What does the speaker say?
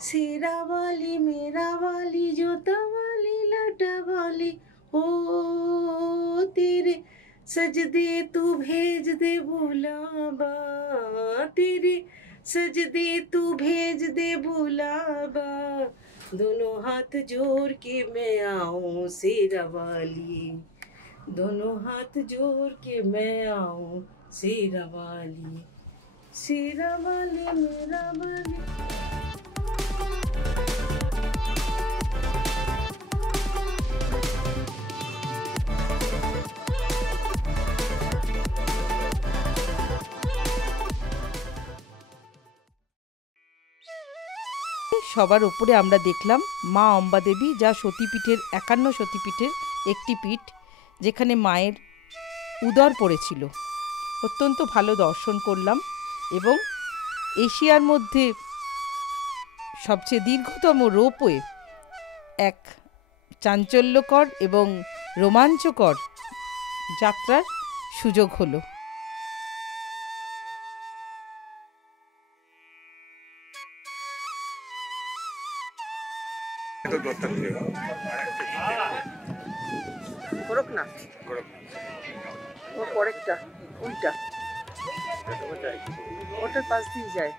शेरा वाली मेरा वाली जोता वाली लाटा वाली ओ तेरे सजदे तू भेज दे बुलावा, तेरे सजदे तू भेज दे बुलावा, दोनों हाथ जोड़ के मैं आऊं शेरा वाली, दोनों हाथ जोड़ के मैं आऊं शेरा वाली, शेरा वाली मेरा वाली। সবার উপরে আমরা দেখলাম মা অম্বা দেবী, যা সতীপীঠের ৫১ সতীপীঠের একটি পীঠ, যেখানে মায়ের উদর পড়েছিল। অত্যন্ত ভালো দর্শন করলাম এবং এশিয়ার মধ্যে সবচেয়ে দীর্ঘতম রোপওয়ে এক চাঞ্চল্যকর এবং রোমাঞ্চকর যাত্রার সুযোগ হলো। গোরখনাথ ওর পরেরটা ওইটা ওটার পাশ দিয়ে যায়।